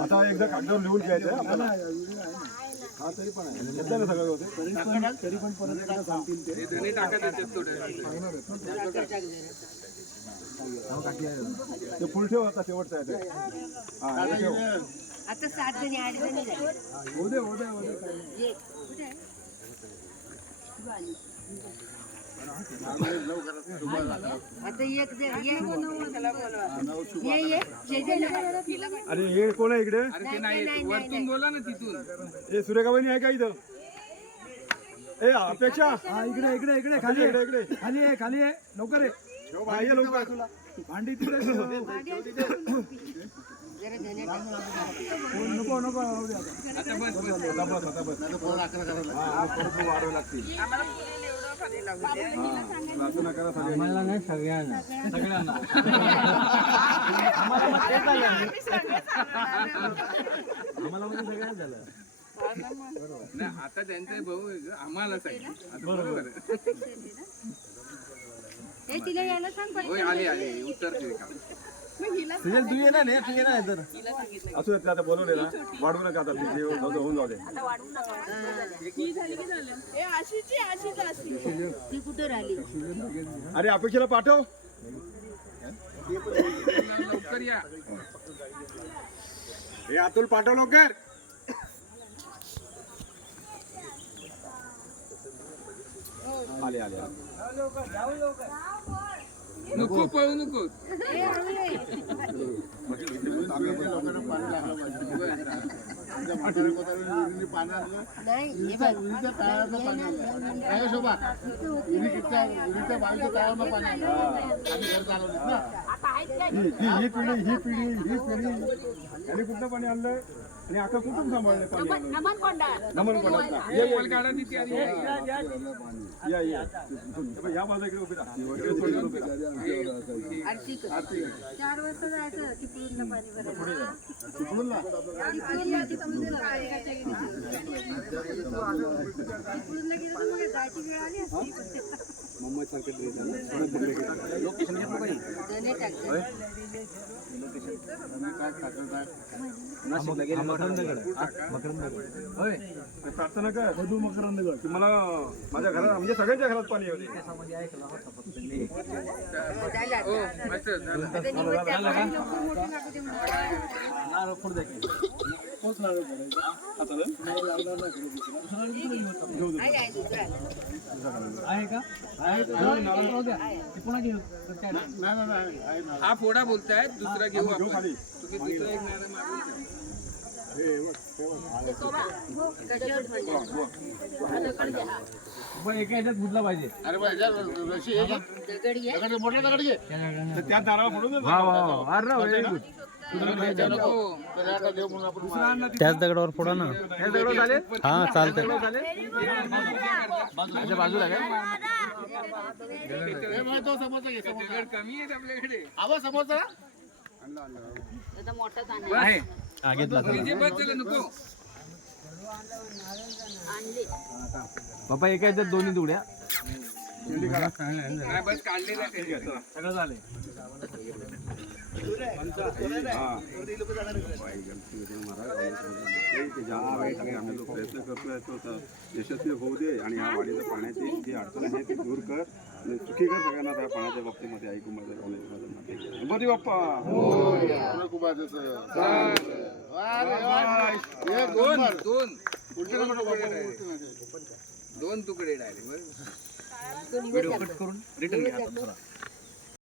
आता एकदा कागदावर लिहून घ्यायचं आपल्याला. हा तरी पण आहे घेतलं ना सगळं होते तरी पण परत एकदा सांगतील ते फुल ठेव आता शेवटचं आहे ते. हा ठेव आता 7 जणी 8 जणी हो दे हो दे हो दे. आता एक अरे हे कोण आहे इकडे? वरतून बोला ना तिथून. हे सुरेखाबाई आहे का इथं? ए अपेक्षा इकडे इकडे इकडे खाली इकडे इकडे खाली आहे खाली आहे लवकर आहे लवकर भांडी तिकडे नको नको आता बस बस आता बस वाढवे लागतील आम्हाला नाही सगळ्यांना सगळ्यांना आम्हाला म्हणजे सगळ्यांना झालं नाही आता त्यांचा भाऊ आम्हाला सांगितलं बरोबर तिला यायला सांग आले आले उतरते का तू ये ना तू ये ना तर असू देत आता बोलवले ना वाढवू नका आता होऊन जाऊ दे ती कुठे राहिली अरे अपेक्षेला पाठव लवकर या हे अतुल पाठव लवकर आले आले नको पळू नको ही पिढी आणि कुठलं पाणी आणलंय आणि आता कुठून सांभाळलं पाणी नमन कोंडातला काढा तिथे आधी या या बाजूला इकडे उभी राहा 4 वाजता जायचं चिपळूणला पाणी भरायला चिपळूणला चिपळूणला गेलं मग जायची वेळ आली असती मुंबई सारखे लोकेशन घेतलं प्रार्थना काय मधू मकरंदगड मला माझ्या घरात म्हणजे सगळ्यांच्या घरात पाणी होते आहे का हा फोडा बोलतायत दुसरा घेऊ आपण तुम्ही दुसरा एक नारळ मागून एका ह्याच्यात बुजला पाहिजे त्या दाराला पडून त्याच दगडावर फोडा ना हा चालतंय बाजूला काय कमी आहे आपल्याकडे आहे हा घेतला नको बाबा एका ह्याच्यात दोन्ही तुकड्या बस काढलेला सगळं झालंय आम्ही जो प्रयत्न करतोय तो यशस्वी होऊ दे आणि ह्या वाढीच्या पाण्याची जी अडचण आहे ती दूर कर आणि सुखी कर सगळ्यांना त्या पाण्याच्या बाबतीमध्ये ऐकू माझं गणपती बाप्पा दोन तुकडे डायरेक्ट व्हिडिओ कट करून रिटर्न घ्या